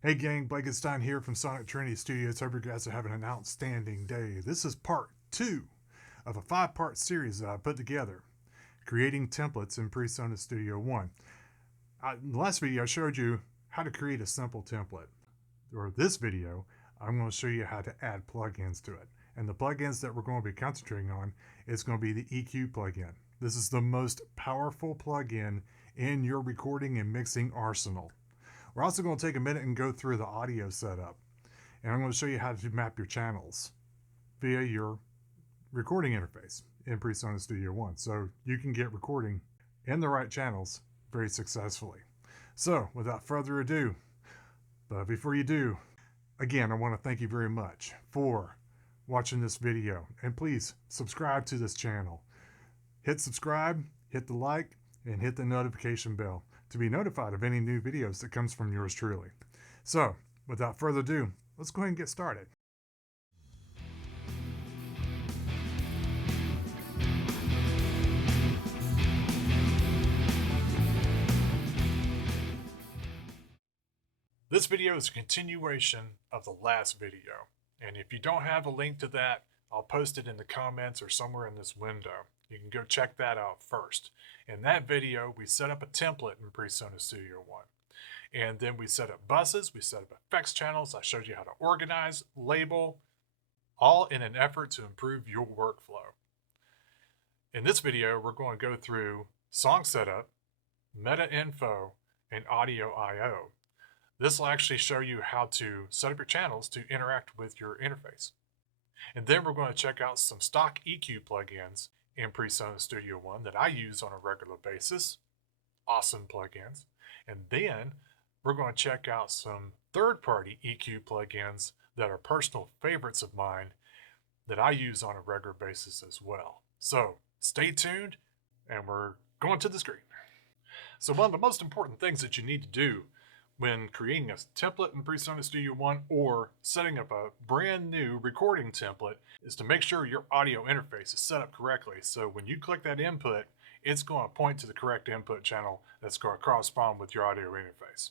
Hey gang, Blankenstein here from Sonic Trinity Studios. Hope you guys are having an outstanding day. This is part 2 of a 5-part series that I put together, creating templates in PreSonus Studio 1. In the last video I showed you how to create a simple template. Or this video, I'm going to show you how to add plugins to it. And the plugins that we're going to be concentrating on is going to be the EQ plugin. This is the most powerful plugin in your recording and mixing arsenal. We're also going to take a minute and go through the audio setup. And I'm going to show you how to map your channels via your recording interface in PreSonus Studio 1. So you can get recording in the right channels very successfully. So without further ado, but before you do, again, I want to thank you very much for watching this video. And please subscribe to this channel. Hit subscribe, hit the like, and hit the notification bell to be notified of any new videos that comes from yours truly. So, without further ado, let's go ahead and get started. This video is a continuation of the last video, and if you don't have a link to that, I'll post it in the comments or somewhere in this window. You can go check that out first. In that video, we set up a template in PreSonus Studio 1. And then we set up buses, we set up effects channels, I showed you how to organize, label, all in an effort to improve your workflow. In this video, we're going to go through song setup, meta info, and audio I/O. This will actually show you how to set up your channels to interact with your interface. And then we're going to check out some stock EQ plugins in PreSonus Studio 1 that I use on a regular basis. Awesome plugins. And then we're going to check out some third-party EQ plugins that are personal favorites of mine that I use on a regular basis as well. So stay tuned, and we're going to the screen. So one of the most important things that you need to do when creating a template in PreSonus Studio 1 or setting up a brand new recording template is to make sure your audio interface is set up correctly. So when you click that input, it's going to point to the correct input channel that's going to correspond with your audio interface.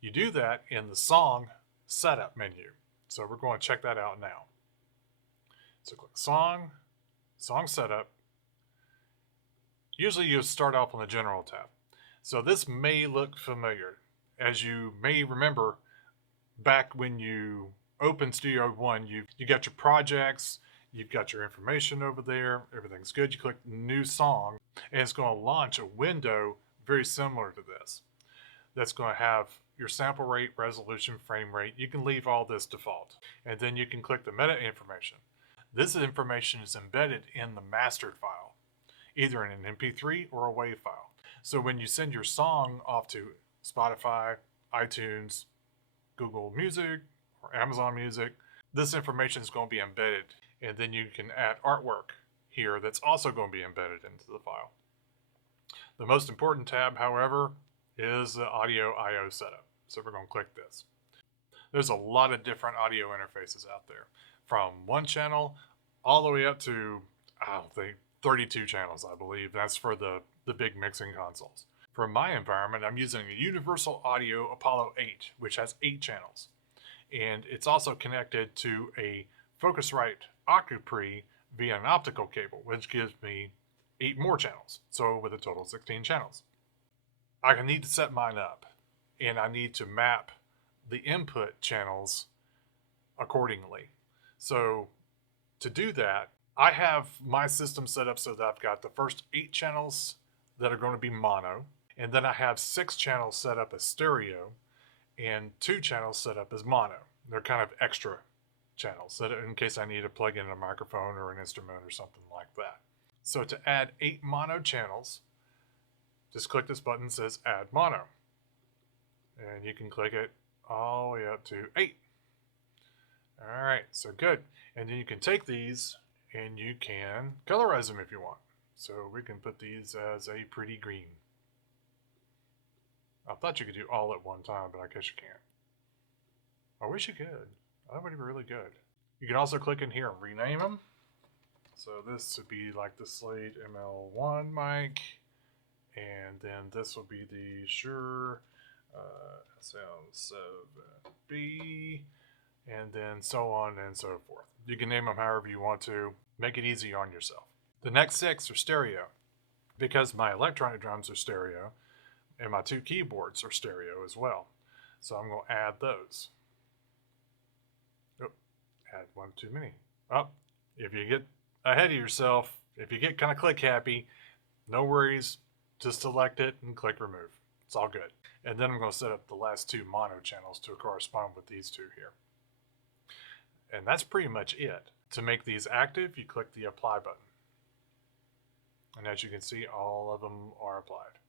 You do that in the song setup menu. So we're going to check that out now. So click song setup. Usually you start off on the general tab. So this may look familiar. As you may remember, back when you opened Studio 1, you got your projects, you've got your information over there, everything's good. You click new song, and it's going to launch a window very similar to this. That's going to have your sample rate, resolution, frame rate. You can leave all this default. And then you can click the meta information. This information is embedded in the mastered file, either in an MP3 or a WAV file. So when you send your song off to Spotify, iTunes, Google Music, or Amazon Music, this information is going to be embedded, and then you can add artwork here that's also going to be embedded into the file. The most important tab, however, is the audio I/O setup. So we're going to click this. There's a lot of different audio interfaces out there, from one channel all the way up to, I don't think, 32 channels, I believe. That's for the big mixing consoles. For my environment, I'm using a Universal Audio Apollo 8, which has 8 channels. And it's also connected to a Focusrite Octapre via an optical cable, which gives me 8 more channels. So with a total of 16 channels. I need to set mine up, and I need to map the input channels accordingly. So to do that, I have my system set up so that I've got the first 8 channels that are going to be mono. And then I have 6 channels set up as stereo and 2 channels set up as mono. They're kind of extra channels so that in case I need to plug in a microphone or an instrument or something like that. So to add 8 mono channels, just click this button that says add mono. And you can click it all the way up to 8. All right, so good. And then you can take these and you can colorize them if you want. So we can put these as a pretty green. I thought you could do all at one time, but I guess you can't. I wish you could. That would be really good. You can also click in here and rename them. So this would be like the Slate ML1 mic. And then this will be the Shure SM7B, and then so on and so forth. You can name them however you want to. Make it easy on yourself. The next 6 are stereo. Because my electronic drums are stereo, and my 2 keyboards are stereo as well. So I'm going to add those. Oh, add one too many. Oh, if you get ahead of yourself, if you get kind of click happy, no worries. Just select it and click remove. It's all good. And then I'm going to set up the last 2 mono channels to correspond with these 2 here. And that's pretty much it. To make these active, you click the apply button. And as you can see, all of them are applied.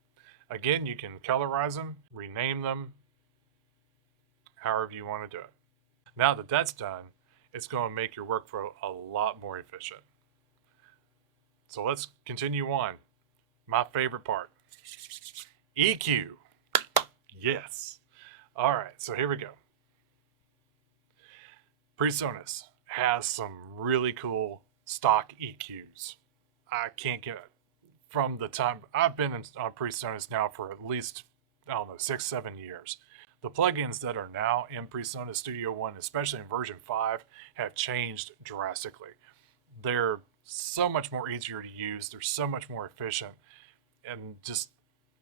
Again, you can colorize them, rename them, however you want to do it. Now that that's done, it's going to make your workflow a lot more efficient. So let's continue on. My favorite part, EQ. Yes. All right, so here we go. PreSonus has some really cool stock EQs. I can't get it. From the time I've been on PreSonus now for at least, I don't know, 6-7 years. The plugins that are now in PreSonus Studio One, especially in version 5, have changed drastically. They're so much more easier to use. They're so much more efficient, and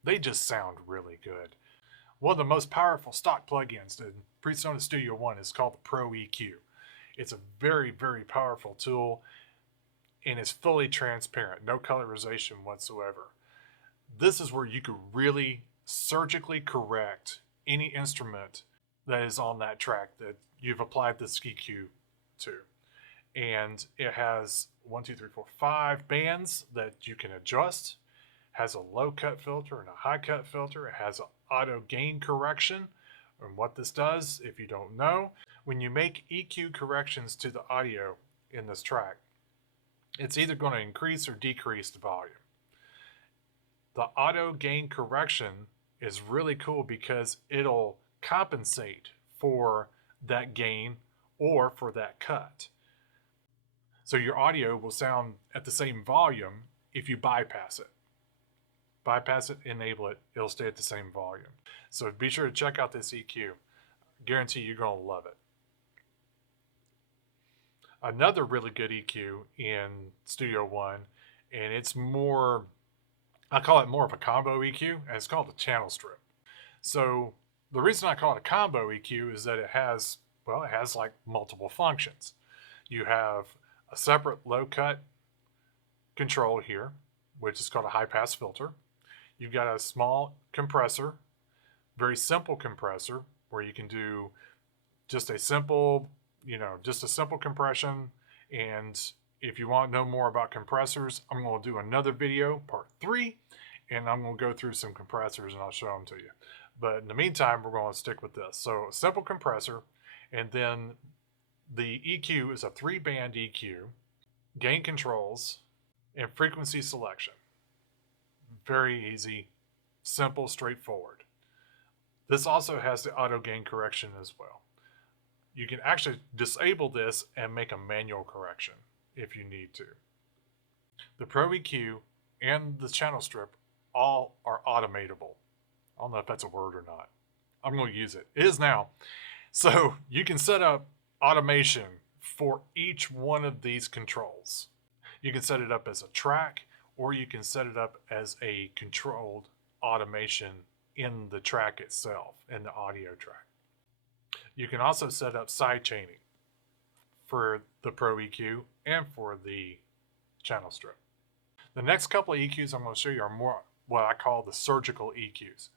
they just sound really good. One of the most powerful stock plugins in PreSonus Studio One is called the Pro EQ. It's a very, very powerful tool, and it's fully transparent, no colorization whatsoever. This is where you could really surgically correct any instrument that is on that track that you've applied this EQ to. And it has 5 bands that you can adjust, has a low cut filter and a high cut filter. It has an auto gain correction. And what this does, if you don't know, when you make EQ corrections to the audio in this track, it's either going to increase or decrease the volume. The auto gain correction is really cool because it'll compensate for that gain or for that cut. So your audio will sound at the same volume if you bypass it. Bypass it, enable it, it'll stay at the same volume. So be sure to check out this EQ. Guarantee you're going to love it. Another really good EQ in Studio One, and it's more, I call it more of a combo EQ, and it's called a channel strip. So the reason I call it a combo EQ is that it has like multiple functions. You have a separate low cut control here, which is called a high pass filter. You've got a small compressor, very simple compressor, where you can do just a simple compression. And if you want to know more about compressors, I'm going to do another video, part 3, and I'm going to go through some compressors and I'll show them to you. But in the meantime, we're going to stick with this. So a simple compressor, and then the EQ is a 3-band EQ, gain controls, and frequency selection. Very easy, simple, straightforward. This also has the auto gain correction as well. You can actually disable this and make a manual correction if you need to. The Pro EQ and the channel strip all are automatable. I don't know if that's a word or not. I'm going to use it. It is now. So you can set up automation for each one of these controls. You can set it up as a track, or you can set it up as a controlled automation in the track itself, in the audio track. You can also set up side chaining for the Pro EQ and for the channel strip. The next couple of EQs I'm going to show you are more what I call the surgical EQs.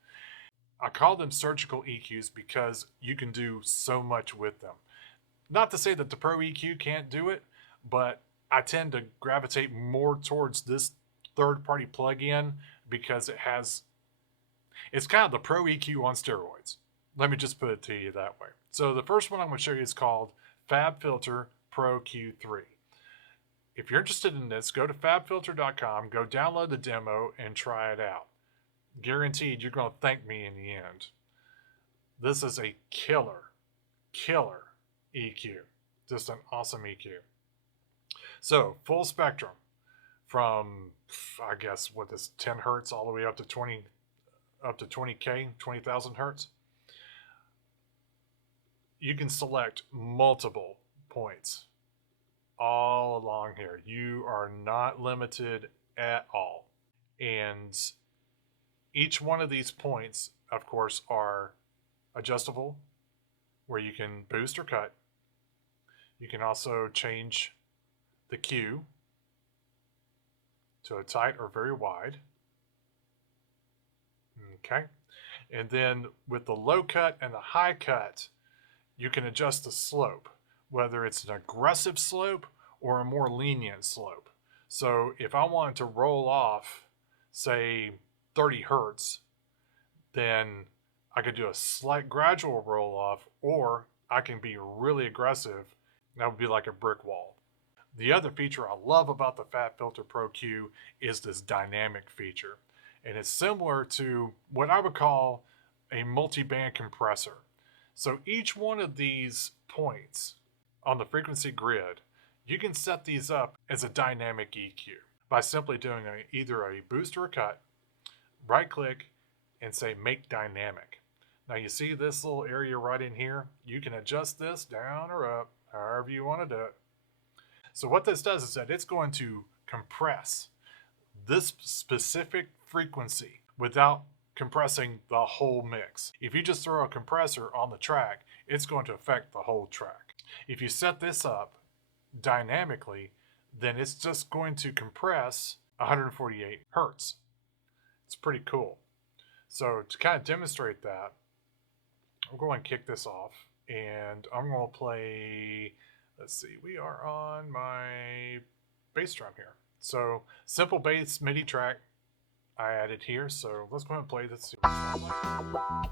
I call them surgical EQs because you can do so much with them. Not to say that the Pro EQ can't do it, but I tend to gravitate more towards this third-party plugin because it's kind of the Pro EQ on steroids. Let me just put it to you that way. So the first one I'm going to show you is called FabFilter Pro Q3. If you're interested in this, go to fabfilter.com, go download the demo, and try it out. Guaranteed you're going to thank me in the end. This is a killer EQ. Just an awesome EQ. So full spectrum from, I guess, 10 hertz all the way up to 20 up to 20K, 20,000 hertz, you can select multiple points all along here. You are not limited at all. And each one of these points, of course, are adjustable, where you can boost or cut. You can also change the Q to a tight or very wide. Okay. And then with the low cut and the high cut, you can adjust the slope, whether it's an aggressive slope or a more lenient slope. So if I wanted to roll off, say, 30 hertz, then I could do a slight gradual roll off, or I can be really aggressive. That would be like a brick wall. The other feature I love about the FabFilter Pro Q is this dynamic feature. And it's similar to what I would call a multi-band compressor. So each one of these points on the frequency grid, you can set these up as a dynamic EQ by simply doing either a boost or a cut, right click, and say make dynamic. Now you see this little area right in here? You can adjust this down or up, however you want to do it. So what this does is that it's going to compress this specific frequency without compressing the whole mix. If you just throw a compressor on the track, it's going to affect the whole track. If you set this up dynamically, then it's just going to compress 148 hertz. It's pretty cool. So to kind of demonstrate that, I'm going to kick this off and I'm going to play, let's see, we are on my bass drum here. So simple bass MIDI track I added here. So let's go ahead and play this. See what it sounds like.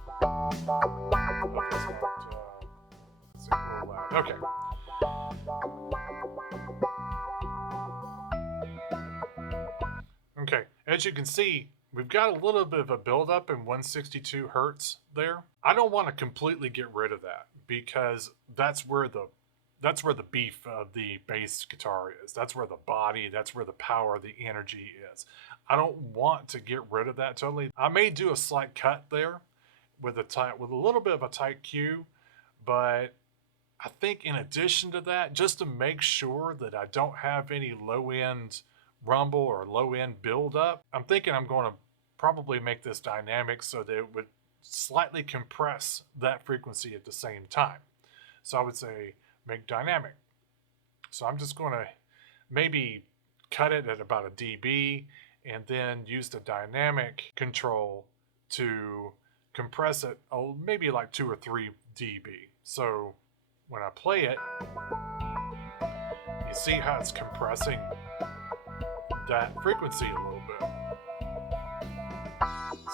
Okay. Okay, as you can see, we've got a little bit of a buildup in 162 hertz there. I don't want to completely get rid of that because that's where the beef of the bass guitar is. That's where the body, that's where the power, the energy is. I don't want to get rid of that totally. I may do a slight cut there with a little bit of a tight Q, but I think in addition to that, just to make sure that I don't have any low end rumble or low end buildup, I'm thinking I'm going to probably make this dynamic so that it would slightly compress that frequency at the same time. So I would say make dynamic. So I'm just going to maybe cut it at about a dB and then use the dynamic control to compress it maybe like 2 or 3 dB. So when I play it, you see how it's compressing that frequency a little bit.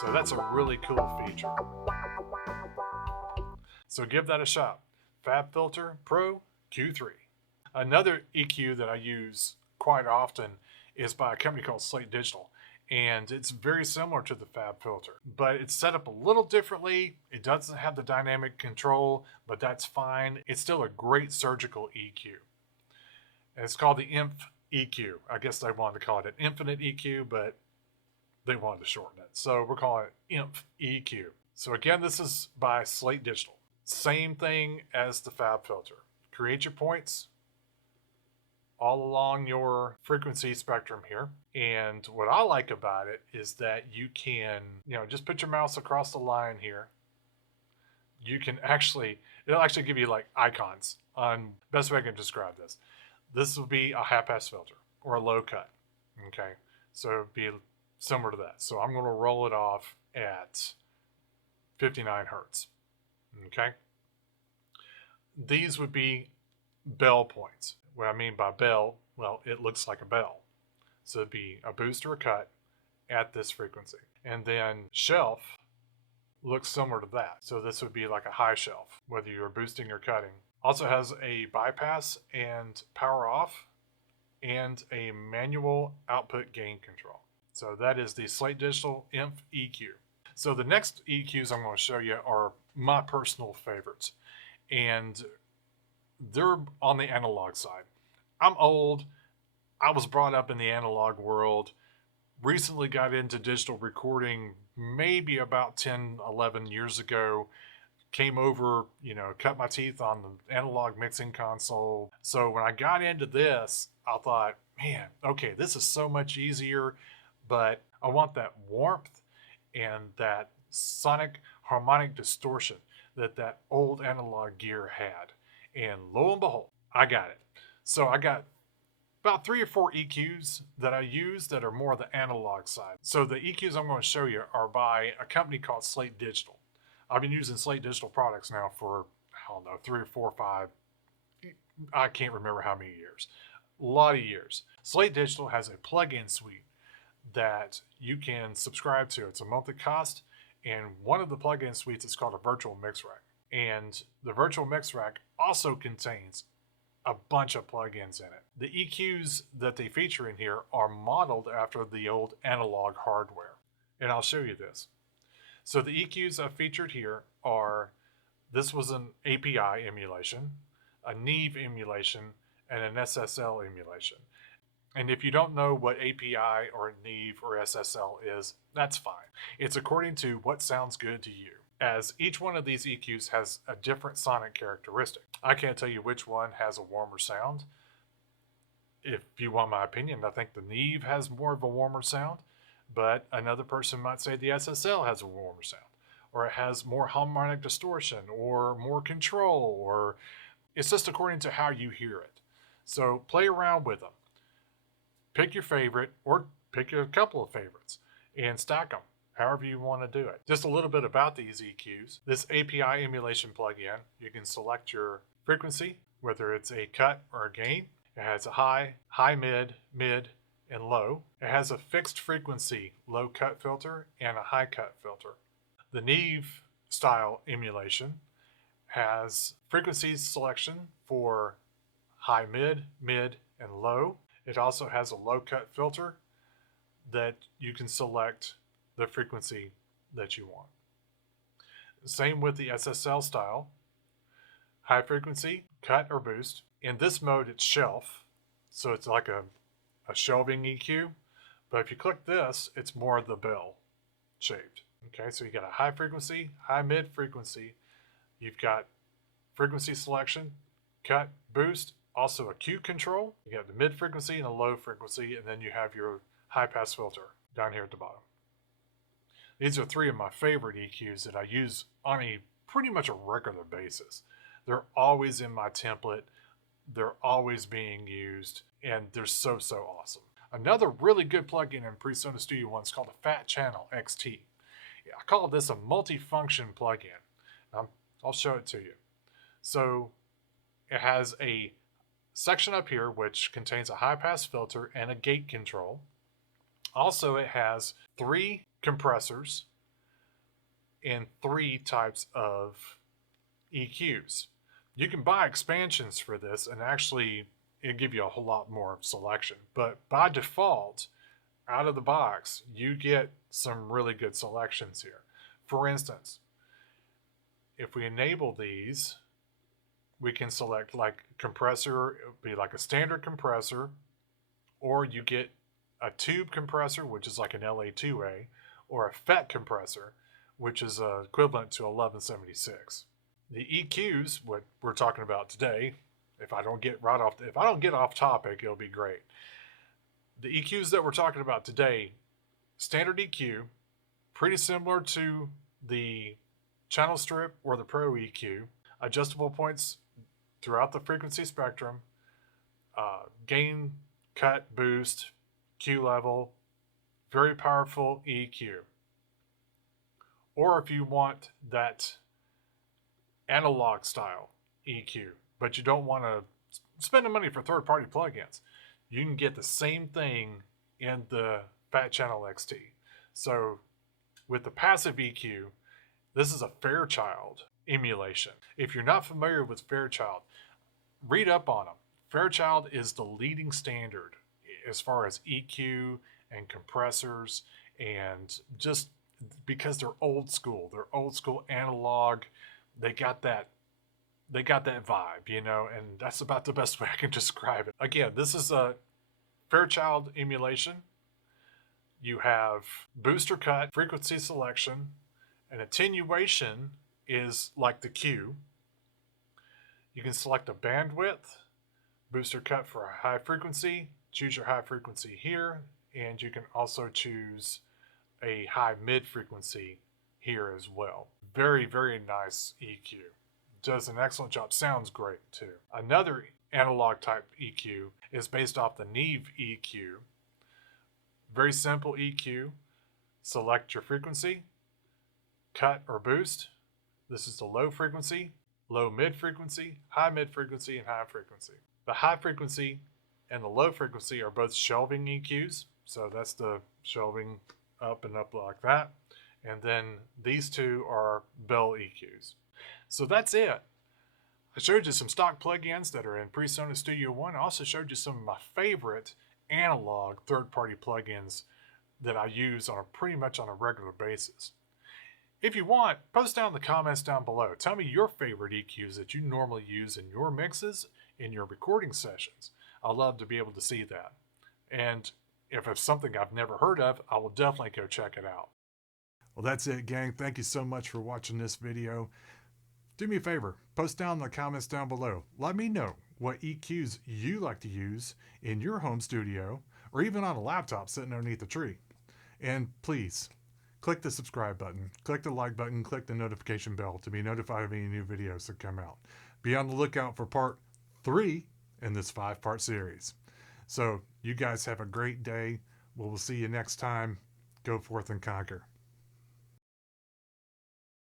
So that's a really cool feature. So give that a shot. FabFilter Pro Q3. Another EQ that I use quite often is by a company called Slate Digital. And it's very similar to the FabFilter, but it's set up a little differently. It doesn't have the dynamic control, but that's fine. It's still a great surgical EQ. And it's called the Imp EQ. I guess they wanted to call it an infinite EQ, but they wanted to shorten it. So we're calling it Imp EQ. So again, this is by Slate Digital. Same thing as the FabFilter. Create your points all along your frequency spectrum here. And what I like about it is that you can, just put your mouse across the line here. You can it'll actually give you like icons on, best way I can describe this. This will be a high pass filter or a low cut. Okay. So it'd be similar to that. So I'm going to roll it off at 59 hertz. Okay. These would be bell points. What I mean by bell, well, it looks like a bell. So it'd be a boost or a cut at this frequency. And then shelf looks similar to that. So this would be like a high shelf, whether you're boosting or cutting. Also has a bypass and power off and a manual output gain control. So that is the Slate Digital Imp EQ. So the next EQs I'm going to show you are my personal favorites. And they're on the analog side. I'm old. I was brought up in the analog world. Recently got into digital recording maybe about 10, 11 years ago. Came over, cut my teeth on the analog mixing console. So when I got into this, I thought, man, okay, this is so much easier, but I want that warmth and that sonic harmonic distortion that old analog gear had. And lo and behold, I got it. So I got about 3 or 4 EQs that I use that are more the analog side. So the EQs I'm going to show you are by a company called Slate Digital. I've been using Slate Digital products now for, I don't know, 3 or 4 or 5, I can't remember how many years. A lot of years. Slate Digital has a plug-in suite that you can subscribe to. It's a monthly cost, and one of the plug-in suites is called a virtual mix rack. And the virtual mix rack also contains a bunch of plugins in it. The EQs that they feature in here are modeled after the old analog hardware. And I'll show you this. So the EQs I've featured here are, this was an API emulation, a Neve emulation, and an SSL emulation. And if you don't know what API or Neve or SSL is, that's fine. It's according to what sounds good to you, as each one of these EQs has a different sonic characteristic. I can't tell you which one has a warmer sound. If you want my opinion, I think the Neve has more of a warmer sound, but another person might say the SSL has a warmer sound, or it has more harmonic distortion, or more control, or it's just according to how you hear it. So play around with them. Pick your favorite, or pick a couple of favorites, and stack them however you want to do it. Just a little bit about these EQs. This API emulation plugin, you can select your frequency, whether it's a cut or a gain. It has a high, mid, and low. It has a fixed frequency low cut filter and a high cut filter. The Neve style emulation has frequency selection for high, mid, and low. It also has a low cut filter that you can select the frequency that you want. Same with the SSL style. High frequency, cut or boost. In this mode, it's shelf. So it's like a shelving EQ. But if you click this, it's more the bell shaped. Okay, so you got a high frequency, high mid frequency. You've got frequency selection, cut, boost, also a Q control. You got the mid frequency and a low frequency, and then you have your high pass filter down here at the bottom. These are 3 of my favorite EQs that I use on a pretty much a regular basis. They're always in my template. They're always being used, and they're so awesome. Another really good plugin in PreSonus Studio One is called a Fat Channel XT. I call this a multi-function plugin. I'll show it to you. So it has a section up here which contains a high-pass filter and a gate control. Also, it has 3 compressors and 3 types of EQs. You can buy expansions for this, and actually it'll give you a whole lot more selection. But by default, out of the box, you get some really good selections here. For instance, if we enable these, we can select like compressor. It would be like a standard compressor, or you get a tube compressor, which is like an LA2A, or a FET compressor, which is equivalent to 1176. The EQs, what we're talking about today, if I don't get off topic, it'll be great. The EQs that we're talking about today, standard EQ, pretty similar to the channel strip or the Pro EQ, adjustable points throughout the frequency spectrum, gain, cut, boost, Q level, very powerful EQ. Or if you want that analog style EQ, but you don't want to spend the money for third-party plugins, you can get the same thing in the Fat Channel XT. So with the passive EQ, this is a Fairchild emulation. If you're not familiar with Fairchild, read up on them. Fairchild is the leading standard as far as EQ and compressors, and just because they're old school analog, they got that vibe, and that's about the best way I can describe it. Again, this is a Fairchild emulation. you have booster cut, frequency selection, and attenuation is like the Q. You can select a bandwidth, booster cut for a high frequency, choose your high frequency here, and you can also choose a high mid frequency here as well. Very, very nice EQ. Does an excellent job. Sounds great too. Another analog type EQ is based off the Neve EQ. Very simple EQ. Select your frequency, cut or boost. This is the low frequency, low mid frequency, and high frequency. The high frequency and the low frequency are both shelving EQs. So that's the shelving up and up like that. And then these two are bell EQs. So that's it. I showed you some stock plugins that are in PreSonus Studio One. I also showed you some of my favorite analog third-party plugins that I use pretty much on a regular basis. If you want, post down in the comments down below. Tell me your favorite EQs that you normally use in your mixes, in your recording sessions. I'd love to be able to see that. And if it's something I've never heard of, I will definitely go check it out. Well, that's it, gang. Thank you so much for watching this video. Do me a favor, post down in the comments down below. Let me know what EQs you like to use in your home studio or even on a laptop sitting underneath a tree. And please, click the subscribe button, click the like button, click the notification bell to be notified of any new videos that come out. Be on the lookout for part 3 in this 5-part series. So you guys have a great day. We'll see you next time. Go forth and conquer.